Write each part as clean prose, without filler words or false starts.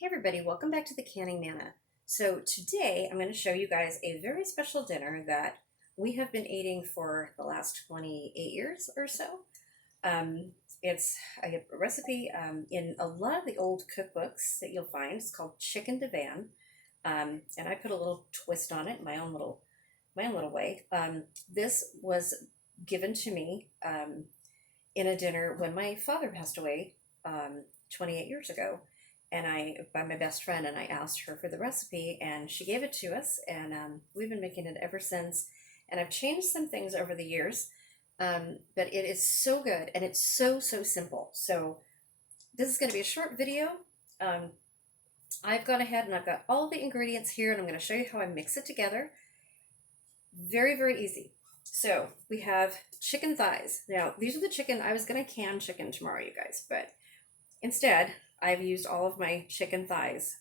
Hey everybody, welcome back to the Canning Nana. So today I'm going to show you guys a very special dinner that we have been eating for the last 28 years or so. It's a recipe in a lot of the old cookbooks that you'll find. It's called Chicken Divan, and I put a little twist on it, my own little way. This was given to me in a dinner when my father passed away 28 years ago. And by my best friend, and I asked her for the recipe, and she gave it to us, and we've been making it ever since. And I've changed some things over the years, but it is so good, and it's so simple. So this is going to be a short video. I've gone ahead and I've got all the ingredients here, and I'm going to show you how I mix it together. Very easy. So we have chicken thighs. Now these are the chicken. I was going to can chicken tomorrow, you guys, but instead I've used all of my chicken thighs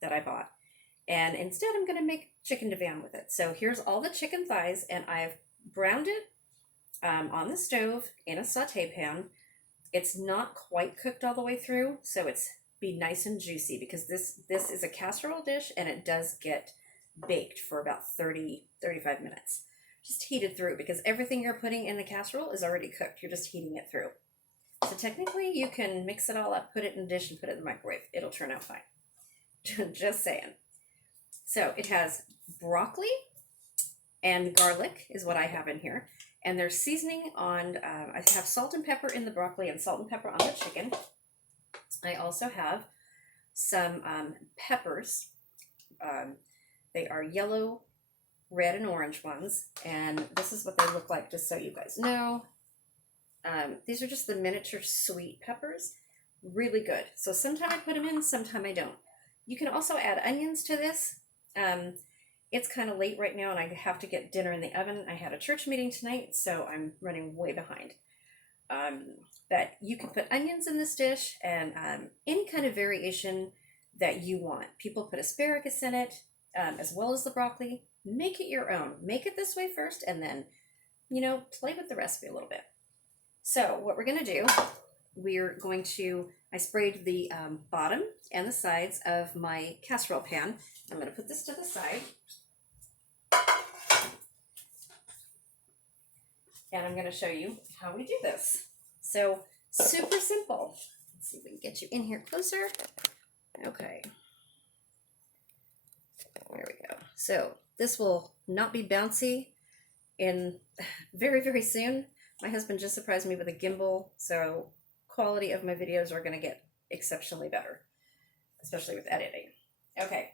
that I bought. And instead I'm going to make chicken divan with it. So here's all the chicken thighs, and I've browned it on the stove in a saute pan. It's not quite cooked all the way through, so it's be nice and juicy, because this is a casserole dish, and it does get baked for about 35 minutes. Just heat it through, because everything you're putting in the casserole is already cooked. You're just heating it through. So technically you can mix it all up, put it in a dish, and put it in the microwave. It'll turn out fine. Just saying. So it has broccoli and garlic is what I have in here. And there's seasoning on, I have salt and pepper in the broccoli and salt and pepper on the chicken. I also have some peppers. They are yellow, red, and orange ones. And this is what they look like, just so you guys know. These are just the miniature sweet peppers. Really good. So sometime I put them in, sometime I don't. You can also add onions to this. It's kind of late right now, and I have to get dinner in the oven. I had a church meeting tonight, so I'm running way behind. But you can put onions in this dish, and any kind of variation that you want. People put asparagus in it, as well as the broccoli. Make it your own. Make it this way first, and then, play with the recipe a little bit. So what we're going to do, I sprayed the bottom and the sides of my casserole pan. I'm going to put this to the side. And I'm going to show you how we do this. So super simple. Let's see if we can get you in here closer. Okay. There we go. So this will not be bouncy in very soon. My husband just surprised me with a gimbal, so quality of my videos are going to get exceptionally better, especially with editing. Okay,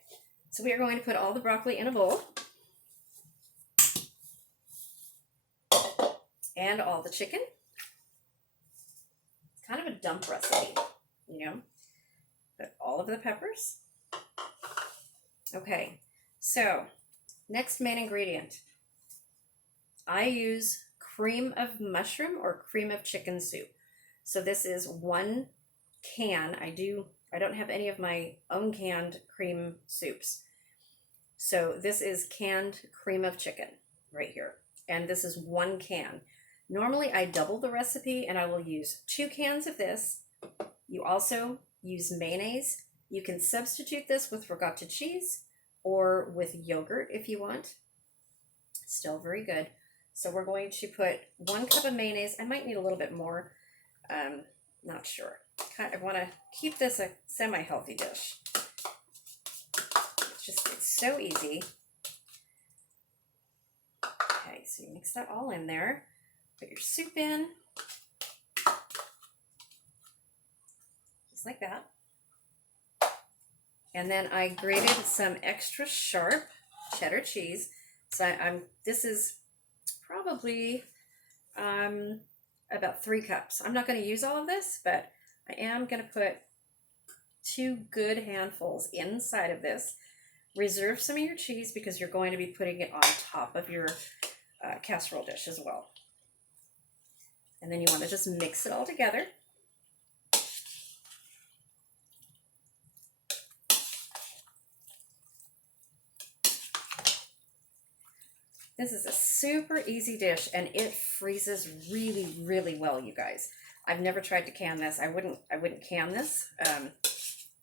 so we are going to put all the broccoli in a bowl, and all the chicken. It's kind of a dump recipe, Put all of the peppers. Okay, so next main ingredient. I use cream of mushroom or cream of chicken soup. So this is 1 can. I don't have any of my own canned cream soups. So this is canned cream of chicken right here. And this is 1 can. Normally I double the recipe, and I will use 2 cans of this. You also use mayonnaise. You can substitute this with ricotta cheese or with yogurt if you want. Still very good. So we're going to put 1 cup of mayonnaise. I might need a little bit more. Not sure. I want to keep this a semi-healthy dish. It's so easy. Okay, so you mix that all in there. Put your soup in. Just like that. And then I grated some extra sharp cheddar cheese. So this is probably about 3 cups. I'm not going to use all of this, but I am going to put 2 good handfuls inside of this. Reserve some of your cheese, because you're going to be putting it on top of your casserole dish as well. And then you want to just mix it all together. This is a super easy dish, and it freezes really well, you guys. I've never tried to can this. I wouldn't can this.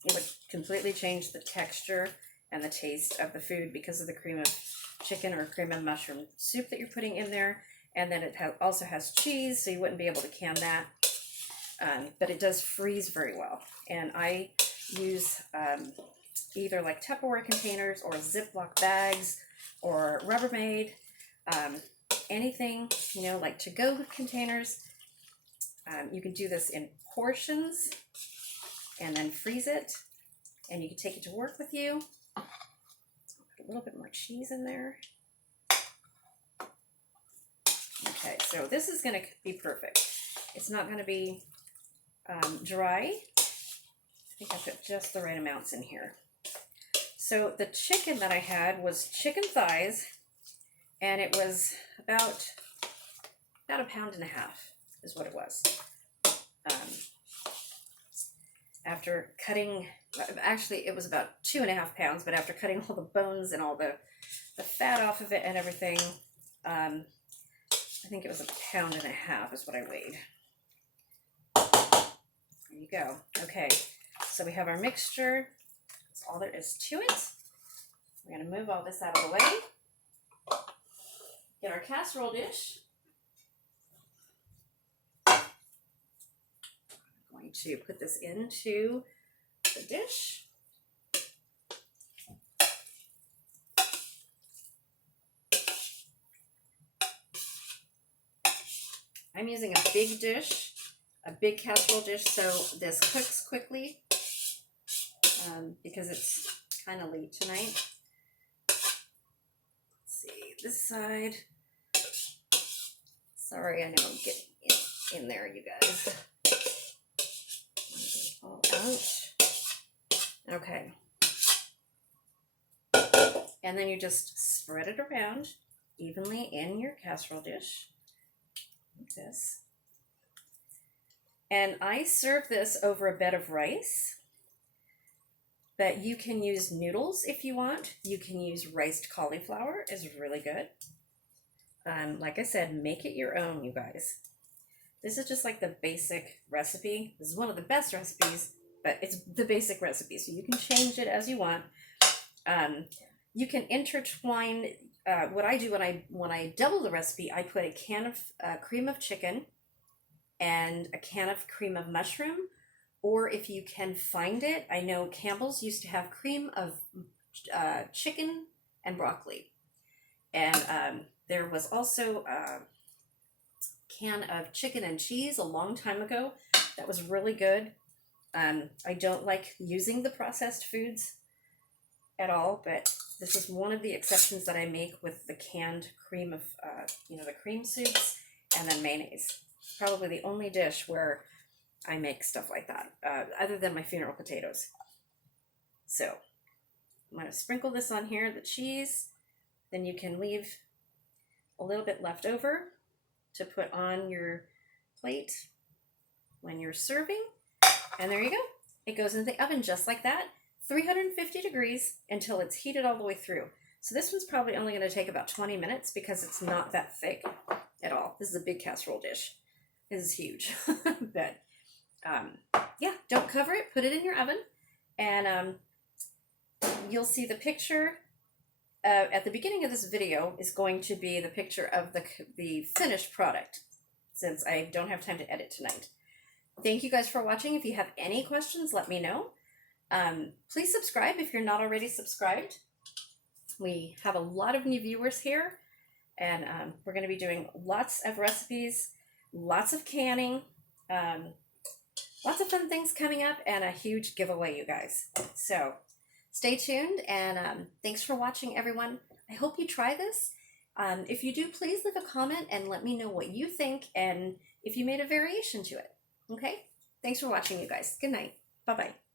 It would completely change the texture and the taste of the food because of the cream of chicken or cream of mushroom soup that you're putting in there. And then it also has cheese, so you wouldn't be able to can that. But it does freeze very well. And I use either like Tupperware containers or Ziploc bags or Rubbermaid, anything, you know, like to-go containers. You can do this in portions and then freeze it, and you can take it to work with you. Put a little bit more cheese in there. Okay, so this is going to be perfect. It's not going to be dry. I think I put just the right amounts in here. So the chicken that I had was chicken thighs, and it was about 1.5 pounds is what it was. After cutting, actually it was about 2.5 pounds, but after cutting all the bones and all the fat off of it and everything, I think it was 1.5 pounds is what I weighed. There you go. Okay, so we have our mixture. That's all there is to it. We're going to move all this out of the way. Get our casserole dish. I'm going to put this into the dish. I'm using a big dish, a big casserole dish, so this cooks quickly because it's kind of late tonight. Let's see, this side. Sorry, I know I'm getting in there, you guys. All out. Okay. And then you just spread it around evenly in your casserole dish. Like this. And I serve this over a bed of rice. But you can use noodles if you want. You can use riced cauliflower, is really good. Like I said, make it your own, you guys. This is just like the basic recipe. This is one of the best recipes, but it's the basic recipe, so you can change it as you want. You can intertwine. What I do when I double the recipe, I put a can of cream of chicken and a can of cream of mushroom. Or if you can find it, I know Campbell's used to have cream of chicken and broccoli. And there was also a can of chicken and cheese a long time ago. That was really good. I don't like using the processed foods at all, but this is one of the exceptions that I make with the canned cream of, the cream soups and then mayonnaise. Probably the only dish where I make stuff like that, other than my funeral potatoes. So I'm going to sprinkle this on here, the cheese. Then you can leave a little bit left over to put on your plate when you're serving. And there you go. It goes into the oven just like that, 350 degrees until it's heated all the way through. So this one's probably only going to take about 20 minutes because it's not that thick at all. This is a big casserole dish. This is huge. But yeah, don't cover it. Put it in your oven, and you'll see the picture at the beginning of this video is going to be the picture of the finished product, since I don't have time to edit tonight. Thank you guys for watching. If you have any questions, let me know. Please subscribe if you're not already subscribed. We have a lot of new viewers here, and we're going to be doing lots of recipes, lots of canning, lots of fun things coming up, and a huge giveaway, you guys. So stay tuned, and thanks for watching, everyone. I hope you try this. If you do, please leave a comment and let me know what you think and if you made a variation to it. Okay? Thanks for watching, you guys. Good night. Bye-bye.